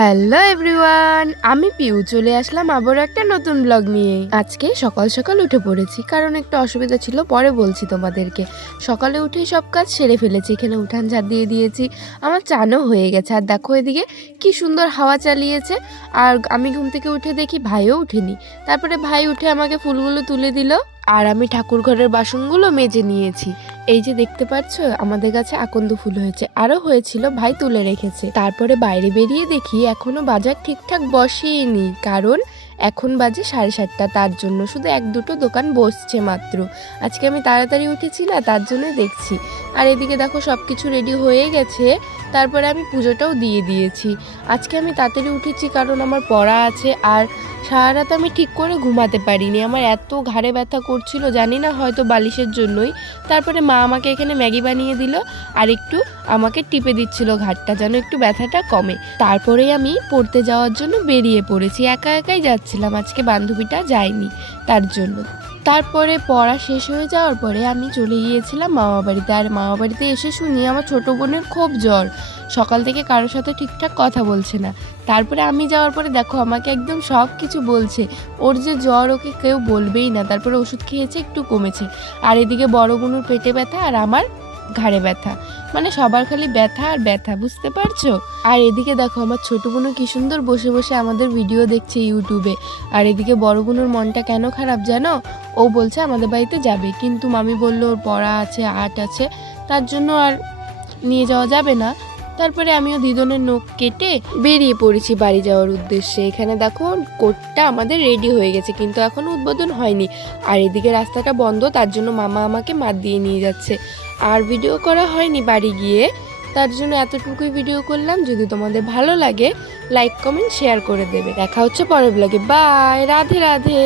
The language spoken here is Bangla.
হ্যালো এভরিওয়ান, আমি পিউ চলে আসলাম আবারও একটা নতুন ব্লগ নিয়ে। আজকে সকাল সকাল উঠে পড়েছি কারণ একটু অসুবিধা ছিল, পরে বলছি তোমাদেরকে। সকালে উঠেই সব কাজ সেরে ফেলেছি, এখানে উঠান ঝাড় দিয়ে দিয়েছি, আমার চানও হয়ে গেছে। আর দেখো এদিকে কি সুন্দর হাওয়া চালিয়েছে। আর আমি ঘুম থেকে উঠে দেখি ভাইও উঠেনি। তারপরে ভাই উঠে আমাকে ফুলগুলো তুলে দিল, আর আমি ঠাকুর ঘরের বাসনগুলো মেজে নিয়েছি। এই যে দেখতে পাচ্ছ আমাদের কাছে আকন্দ ফুল হয়েছে, আরো হয়েছিল, ভাই তুলে রেখেছে। তারপরে বাইরে বেরিয়ে দেখি এখনো বাজার ঠিকঠাক বসেনি, কারণ এখন বাজে 7:30। তার জন্য শুধু এক দুটো দোকান বসছে মাত্র। আজকে আমি তাড়াতাড়ি উঠেছি না, তার জন্য দেখছি। আর এদিকে দেখো সব কিছু রেডি হয়ে গেছে। তারপরে আমি পুজোটাও দিয়ে দিয়েছি। আজকে আমি তাড়াতাড়ি উঠেছি কারণ আমার পড়া আছে, আর সারা রাত আমি ঠিক করে ঘুমাতে পারিনি, আমার এত ঘাড়ে ব্যথা করছিল, জানি না হয়তো বালিশের জন্যই। তারপরে মা আমাকে এখানে ম্যাগি বানিয়ে দিল, আর একটু আমাকে টিপে দিচ্ছিল ঘাটটা, যেন একটু ব্যথাটা কমে। তারপরেই আমি পড়তে যাওয়ার জন্য বেরিয়ে পড়েছি। একা একাই যাচ্ছিলাম, আজকে বান্ধবীটা যায়নি তার জন্য। তারপরে পড়া শেষ হয়ে যাওয়ার পরে আমি চলে গিয়েছিলাম মামা বাড়িতে। আর মামা বাড়িতে এসে শুনি আমার ছোট বোনের খুব জ্বর, সকাল থেকে কারোর সাথে ঠিকঠাক কথা বলছে না। তারপরে আমি যাওয়ার পরে দেখো আমাকে একদম সব কিছু বলছে, ওর যে জ্বর ওকে কেউ বলবেই না। তারপরে ওষুধ খেয়েছে, একটু কমেছে। আর এদিকে বড় বোনুর পেটে ব্যথা আর আমার ঘাড়ে ব্যথা, মানে সবার খালি ব্যথা আর ব্যথা, বুঝতে পারছো? আর এদিকে দেখো আমার ছোট বোনু কি সুন্দর বসে বসে আমাদের ভিডিও দেখছে ইউটিউবে। আর এদিকে বড় বোনুর মনটা কেন খারাপ জানো? ও বলছে আমাদের বাড়িতে যাবে, কিন্তু মামি বললো ওর পড়া আছে, আর্ট আছে, তার জন্য আর নিয়ে যাওয়া যাবে না। তারপরে আমিও দিদনের নখ কেটে বেরিয়ে পড়েছি বাড়ি যাওয়ার উদ্দেশ্যে। এখানে দেখো কোটটা আমাদের রেডি হয়ে গেছে, কিন্তু এখনো উদ্বোধন হয়নি। আর এদিকে রাস্তাটা বন্ধ, তার জন্য মামা আমাকে মাঠ দিয়ে নিয়ে যাচ্ছে। আর ভিডিও করা হয়নি বাড়ি গিয়ে, তার জন্য এতটুকুই ভিডিও করলাম। যদি তোমাদের ভালো লাগে লাইক কমেন্ট শেয়ার করে দেবে। দেখা হচ্ছে পরের ব্লগে। বাই, রাধে রাধে।